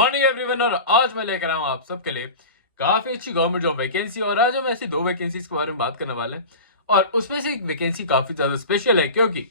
Morning everyone. और आज मैं लेकर आया हूँ आप सबके लिए काफी अच्छी गवर्नमेंट जॉब वैकेंसी। और आज हम ऐसी दो वैकेंसीज के बारे में बात करने वाले हैं और उसमें से एक वैकेंसी काफी ज्यादा स्पेशल है क्योंकि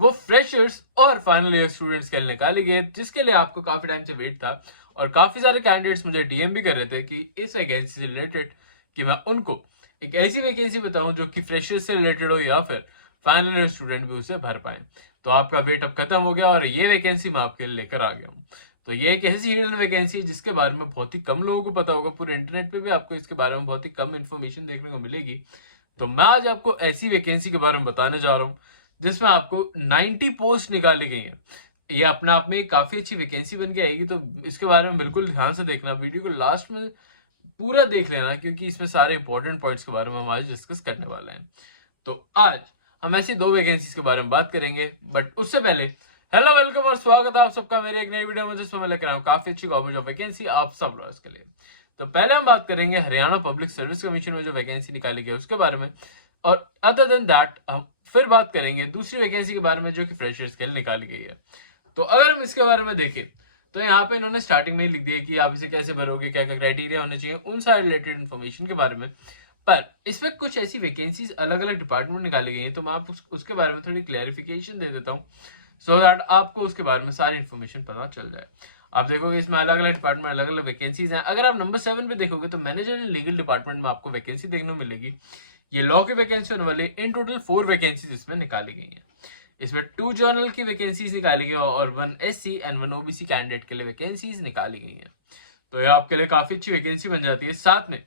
वो फ्रेशर्स और फाइनल ईयर स्टूडेंट्स के लिए निकाली गई है, जिसके लिए आपको काफी टाइम से वेट था। और काफी सारे कैंडिडेट्स मुझे डीएम भी कर रहे थे कि इस वैकेंसी से रिलेटेड कि मैं उनको एक ऐसी वैकेंसी बताऊं जो कि फ्रेशर्स से रिलेटेड हो या फिर फाइनल ईयर स्टूडेंट भी उसे भर पाए। तो आपका वेट अब खत्म हो गया और ये वैकेंसी मैं आपके लिए लेकर आ गया हूँ। तो ये एक ऐसी हिडन वैकेंसी है जिसके बारे में बहुत ही कम लोगों को पता होगा। पूरे इंटरनेट पे भी आपको इसके बारे में बहुत ही कम इन्फॉर्मेशन देखने को मिलेगी। तो मैं आज आपको ऐसी वैकेंसी के बारे में बताने जा रहा हूँ जिसमें आपको 90 पोस्ट निकाली गई है। ये अपने आप में काफी अच्छी वैकेंसी बन के आएगी। तो इसके बारे में बिल्कुल ध्यान से देखना, वीडियो को लास्ट में पूरा देख लेना क्योंकि इसमें सारे इंपॉर्टेंट पॉइंट्स के बारे में हम आज डिस्कस करने वाले हैं। तो आज हम ऐसी दो वैकेंसीज के बारे में बात करेंगे, बट उससे पहले हेलो, वेलकम और स्वागत है आप सबका मेरे एक नई वीडियो में जिसमें मैं लेकर आया हूं काफी अच्छी गवर्नमेंट जॉब वैकेंसी आप सब लोगों के लिए। तो पहले हम बात करेंगे हरियाणा पब्लिक सर्विस कमीशन में जो वैकेंसी निकाली गई उसके बारे में। और अदर देन दैट हम फिर बात करेंगे दूसरी वैकेंसी के बारे में जो कि फ्रेशर्स के लिए निकाली गई है। तो अगर हम इसके बारे में देखें तो यहाँ पे इन्होंने स्टार्टिंग में ही लिख दिया कि आप इसे कैसे भरोगे, क्या क्या क्राइटेरिया होने चाहिए, उन सारे रिलेटेड इन्फॉर्मेशन के बारे में। पर इसमें कुछ ऐसी वैकेंसीज अलग अलग डिपार्टमेंट निकाली गई हैं, तो मैं आप उसके बारे में थोड़ी क्लैरिफिकेशन दे देता हूँ सो दैट आपको उसके बारे में सारी इन्फॉर्मेशन पता चल जाए। आप देखोगे इसमें अलग अलग डिपार्टमेंट अलग अलग वैकेंसीज हैं। अगर आप नंबर 7 पे देखोगे तो मैनेजर इन लीगल डिपार्टमेंट में आपको वैकेंसी देखने को मिलेगी। ये लॉ की वैकेंसी होने वाली। इन टोटल 4 वैकेंसीज इसमें निकाली गई हैं। इसमें 2 जर्नल की वैकेंसीज निकाली गई और 1 एससी एंड 1 ओबीसी कैंडिडेट के लिए वैकेंसीज निकाली गई हैं। तो ये आपके लिए काफी अच्छी वैकेंसी बन जाती है। साथ में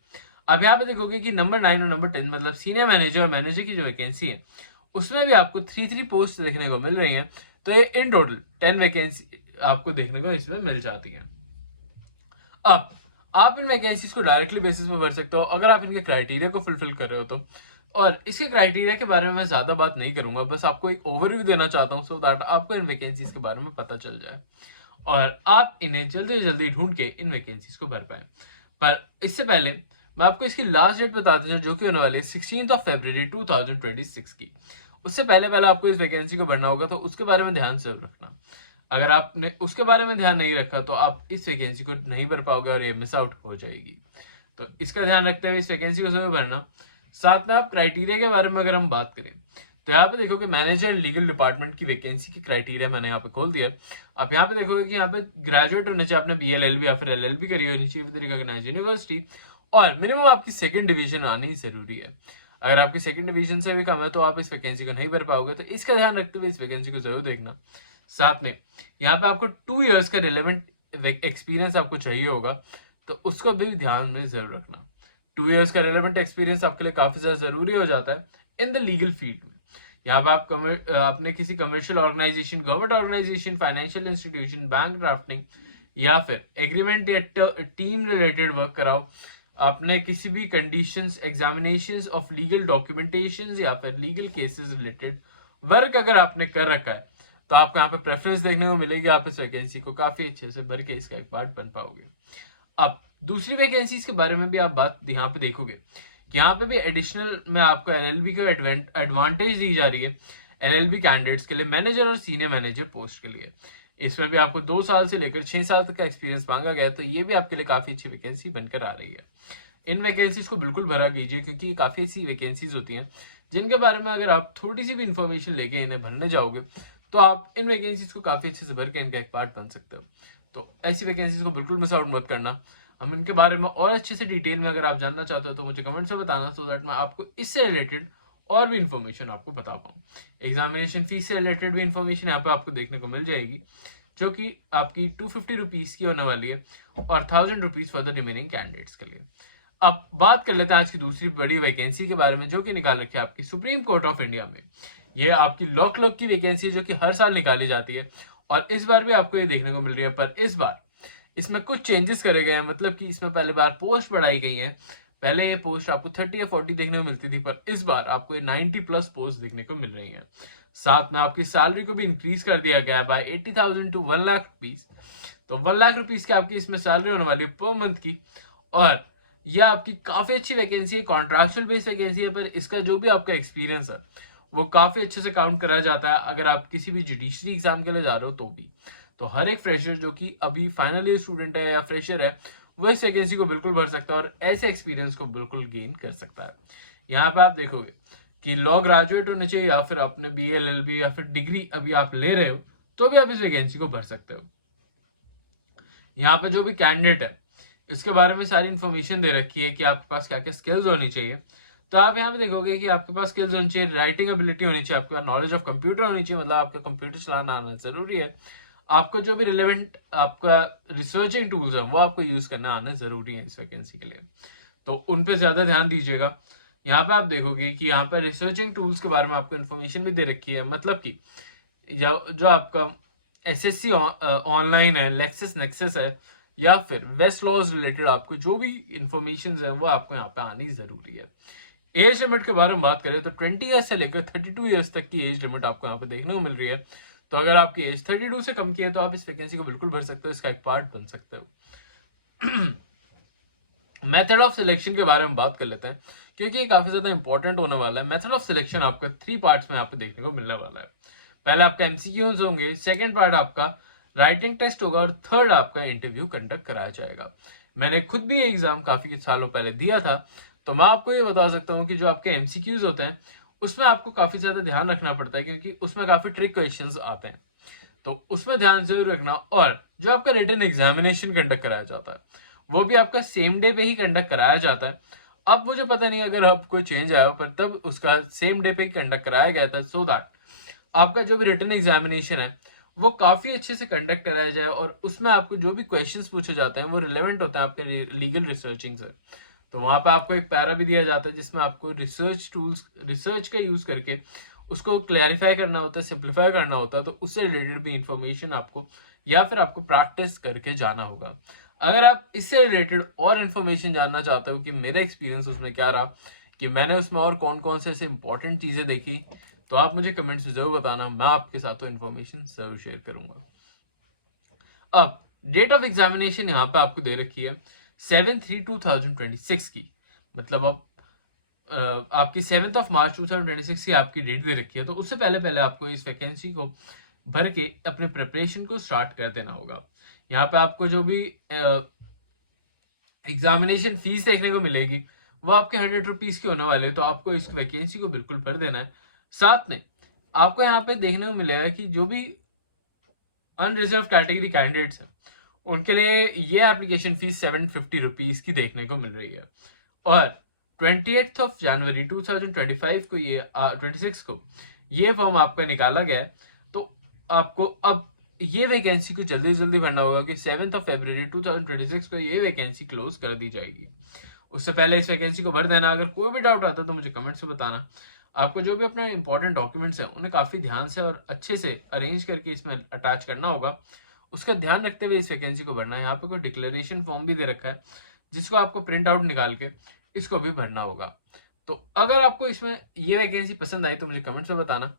अब यहाँ पे देखोगे कि नंबर 9 और नंबर 10 मतलब सीनियर मैनेजर और मैनेजर की जो वैकेंसी है उसमें भी आपको 3 पोस्ट देखने को मिल रही है। तो ये इन टोटल 10 वैकेंसी आपको देखने को इसमें मिल जाती है। अब आप इन वैकेंसीज को डायरेक्टली बेसिस पे भर सकते हो अगर आप इनके क्राइटेरिया को फुलफिल कर रहे हो तो। और इसके क्राइटेरिया के बारे में मैं ज्यादा बात नहीं करूंगा, बस आपको एक ओवरव्यू देना चाहता हूँ सो दैट आपको इन वैकेंसीज के बारे में पता चल जाए और आप इन्हें जल्दी से जल्दी ढूंढ के इन वैकेंसीज को भर पाए। पर इससे पहले मैं आपको इसकी लास्ट डेट बता दूं जो कि होने वाली है 16 फरवरी 2026 की। उससे पहले पहले आपको इस वैकेंसी को भरना होगा, तो उसके बारे में ध्यान जरूर रखना। अगर आपने उसके बारे में ध्यान नहीं रखा तो आप इस वैकेंसी को नहीं भर पाओगे और ये मिस आउट हो जाएगी। तो इसका ध्यान रखते हुए इस वैकेंसी को जरूर भरना। साथ में आप क्राइटेरिया के बारे में अगर हम बात करें तो यहाँ पे देखोगे मैनेजर लीगल डिपार्टमेंट की वैकेंसी की क्राइटेरिया मैंने यहाँ पे खोल दिया। आप यहाँ पे देखोगे कि यहाँ पे ग्रेजुएट होने चाहिए, आपने बीएलएलबी या फिर एलएलबी करी होनी चाहिए विद रिकॉग्नाइज्ड यूनिवर्सिटी और मिनिमम आपकी सेकंड डिवीजन आनी जरूरी है। अगर आपकी सेकंड डिवीजन से भी कम है तो आप इस वैकेंसी को नहीं भर पाओगे। तो इसका ध्यान रखते हुए इस वैकेंसी को जरूर देखना। साथ में यहाँ पे आपको 2 इयर्स का रिलेवेंट एक्सपीरियंस आपको चाहिए होगा, तो उसको भी ध्यान में जरूर रखना। 2 इयर्स का रिलेवेंट एक्सपीरियंस आपके लिए काफी ज्यादा जरूरी हो जाता है इन द लीगल फील्ड में। यहाँ पे आप अपने किसी commercial organisation, government organisation, financial institution, bank drafting या फिर एग्रीमेंट या टीम रिलेटेड वर्क कराओ। आपने किसी भी conditions, examinations of legal documentations या फिर लीगल केसेस रिलेटेड वर्क अगर आपने कर रखा है तो आपको यहाँ पे प्रेफरेंस देखने को मिलेगी। आप इस वैकेंसी को काफी अच्छे से भर के इसका एक पार्ट बन पाओगे। अब दूसरी वैकेंसीज के बारे में भी आप बात यहाँ पे देखोगे कि यहाँ पे भी एडिशनल में आपको एनएलबी को एडवांटेज दी जा रही है एनएलबी कैंडिडेट्स के लिए, मैनेजर और सीनियर मैनेजर पोस्ट के लिए। इसमें भी आपको 2 साल से लेकर 6 साल तक का एक्सपीरियंस मांगा गया है। तो ये भी आपके लिए काफी अच्छी वैकेंसी बनकर आ रही है। इन वैकेंसीज को बिल्कुल भरा कीजिए क्योंकि काफी ऐसी वैकेंसीज होती हैं जिनके बारे में अगर आप थोड़ी सी भी इंफॉर्मेशन लेके इन्हें भरने जाओगे तो आप इन वैकेंसीज को काफी अच्छे से भर के इनका एक पार्ट बन सकते हो। तो ऐसी वैकेंसीज को बिल्कुल मिस आउट मत करना। हम इनके बारे में और अच्छे से डिटेल में अगर आप जानना चाहते हो तो मुझे कमेंट में बताना सो दैट मैं आपको इससे रिलेटेड और भी इंफॉर्मेशन आपको बता पाऊँ। एग्जामिनेशन फीस से रिलेटेड भी इंफॉर्मेशन यहाँ पे आपको देखने को मिल जाएगी जो कि आपकी 250 रुपीज की होने वाली है और 1000 rupees for the remaining candidates के लिए। अब बात कर लेते हैं आज की दूसरी बड़ी वैकेंसी के बारे में जो कि निकाल रखी है आपकी सुप्रीम कोर्ट ऑफ इंडिया में। ये आपकी लॉ क्लर्क की वैकेंसी जो कि हर साल निकाली जाती है और इस बार भी आपको ये देखने को मिल रही है। पर इस बार इसमें कुछ चेंजेस करे गए हैं, मतलब कि इसमें पहले बार पोस्ट बढ़ाई गई है। पहले ये पोस्ट आपको 30 या 40 देखने को मिलती थी, पर इस बार आपको ये 90 प्लस पोस्ट देखने को मिल रही है। साथ में आपकी सैलरी को भी इंक्रीज कर दिया गया है बाय 80,000 टू 1 लाख रुपीज। तो 1 लाख रुपीज की आपकी इसमें सैलरी होने वाली है पर मंथ की। और यह आपकी काफी अच्छी वैकेंसी है, कॉन्ट्रैक्चुअल बेस्ड वैकेंसी है, पर इसका जो भी आपका एक्सपीरियंस है वो काफी अच्छे से काउंट करा जाता है अगर आप किसी भी जुडिशरी एग्जाम के लिए जा रहे हो तो भी। तो हर एक फ्रेशर जो कि अभी फाइनल ईयर स्टूडेंट है या फ्रेशर है, वो इस वैकेंसी को बिल्कुल भर सकता है और ऐसे एक्सपीरियंस को बिल्कुल गेन कर सकता है। यहाँ पे आप देखोगे कि लॉ ग्रेजुएट होने चाहिए या फिर आपने BA LLB या फिर डिग्री अभी आप ले रहे हो तो भी आप इस वैकेंसी को भर सकते हो। यहाँ पे जो भी कैंडिडेट है इसके बारे में सारी इन्फॉर्मेशन दे रखी है कि आपके पास क्या क्या स्किल्स होनी चाहिए। तो आप यहाँ पे देखोगे कि आपके पास स्किल्स होनी चाहिए, राइटिंग एबिलिटी होनी चाहिए, आपके पास नॉलेज ऑफ कंप्यूटर होनी चाहिए, मतलब आपका कंप्यूटर चलाना आना जरूरी है। आपको जो भी रिलेवेंट आपका रिसर्चिंग टूल्स है वो आपको यूज करना आना जरूरी है इस वैकेंसी के लिए, तो उन पे ज्यादा ध्यान दीजिएगा। यहाँ पे आप देखोगे कि यहाँ पे रिसर्चिंग टूल्स के बारे में आपको इन्फॉर्मेशन भी दे रखी है, मतलब कि जो आपका SSC ऑनलाइन है, लेक्सिस नेक्सस है या फिर वेस्ट लॉज रिलेटेड आपको जो भी इंफॉर्मेशन है वो आपको यहाँ पे आनी जरूरी है। एज लिमिट के बारे में बात करें तो 20 ईयर्स से लेकर 32 ईयर्स तक की एज लिमिट आपको यहाँ पे देखने को मिल रही है। तो अगर आपकी एज 32 से कम की है तो आप इस वैकेंसी को बिल्कुल भर सकते हो, इसका एक पार्ट बन सकते हो। मेथड ऑफ सिलेक्शन के बारे में बात कर लेते हैं क्योंकि ये काफी ज्यादा इंपॉर्टेंट होने वाला है। मेथड ऑफ सिलेक्शन आपका 3 पार्ट्स में आपको देखने को मिलने वाला है। पहले आपका MCQs होंगे, सेकंड पार्ट आपका राइटिंग टेस्ट होगा और थर्ड आपका इंटरव्यू कंडक्ट कराया जाएगा। मैंने खुद भी एग्जाम काफी सालों पहले दिया था, तो मैं आपको ये बता सकता हूँ कि जो आपके MCQs होते हैं उसमें आपको काफी ज्यादा ध्यान रखना पड़ता है क्योंकि उसमें काफी ट्रिक क्वेश्चंस आते हैं, तो उसमें ध्यान जरूर रखना। और जो आपका रिटन एग्जामिनेशन कंडक्ट कराया जाता है वो भी आपका सेम डे पे ही कंडक्ट कराया जाता है। अब मुझे पता नहीं अगर आप कोई चेंज आया पर तब उसका सेम डे पे ही कंडक्ट कराया गया था, सो दैट आपका जो भी रिटन एग्जामिनेशन है वो काफी अच्छे से कंडक्ट कराया जाए और उसमें आपको जो भी क्वेश्चंस पूछे जाते हैं वो रिलेवेंट होता है आपके लीगल रिसर्चिंग से। तो वहां पे आपको एक पैरा भी दिया जाता है जिसमें आपको रिसर्च का यूज करके उसको क्लैरिफाई करना होता है, सिंप्लीफाई करना होता है, तो उससे रिलेटेड भी इंफॉर्मेशन आपको या फिर आपको प्रैक्टिस करके जाना होगा। अगर आप इससे रिलेटेड और इन्फॉर्मेशन जानना चाहते हो कि मेरा एक्सपीरियंस उसमें क्या रहा, कि मैंने उसमें और कौन कौन से ऐसे इंपॉर्टेंट चीजें देखी, तो आप मुझे कमेंट्स में जरूर बताना, मैं आपके साथ तो इन्फॉर्मेशन जरूर शेयर करूंगा। अब डेट ऑफ एग्जामिनेशन यहाँ पे आपको दे रखी है 7/3/2026 की, मतलब अब आपकी 7 मार्च 2026 की आपकी डेट दे रखी है। तो उससे पहले पहले आपको इस वैकेंसी को भर के अपने प्रिपरेशन को स्टार्ट कर देना होगा। यहाँ पे आपको जो भी एग्जामिनेशन फीस देखने को मिलेगी वो आपके 100 रुपीज की होने वाले, तो आपको इस वैकेंसी को बिल्कुल भर देना है। साथ में आपको यहाँ पे देखने को मिलेगा कि जो भी अनरिजर्व कैटेगरी कैंडिडेट्स हैं उनके लिए ये एप्लीकेशन फीस 750 रुपीज की देखने को मिल रही है। और 28 जनवरी 2025 को ये 26 को ये फॉर्म आपका निकाला गया है। तो आपको अब ये वैकेंसी को जल्दी जल्दी भरना होगा कि 7 फरवरी 2026 को ये वैकेंसी क्लोज कर दी जाएगी। उससे पहले इस वैकेंसी को भर देना। अगर कोई भी डाउट आता है तो मुझे कमेंट से बताना। आपको जो भी अपने इंपॉर्टेंट डॉक्यूमेंट्स हैं उन्हें काफी ध्यान से और अच्छे से अरेंज करके इसमें अटैच करना होगा, उसका ध्यान रखते हुए इस वैकेंसी को भरना है। यहाँ पे कोई डिक्लेरेशन फॉर्म भी दे रखा है जिसको आपको प्रिंट आउट निकाल के इसको भी भरना होगा। तो अगर आपको इसमें ये वैकेंसी पसंद आई तो मुझे कमेंट्स में बताना,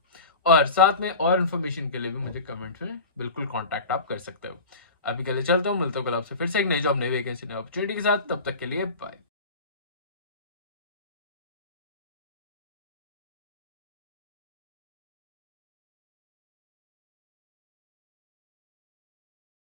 और साथ में और इन्फॉर्मेशन के लिए भी मुझे कमेंट्स में बिल्कुल कांटेक्ट आप कर सकते हो। अभी के लिए चलता हूँ, मिलता हूँ कल आपसे फिर से एक नई जॉब, नई वैकेंसी, नई अपॉर्चुनिटी के साथ। तब तक के लिए बाय।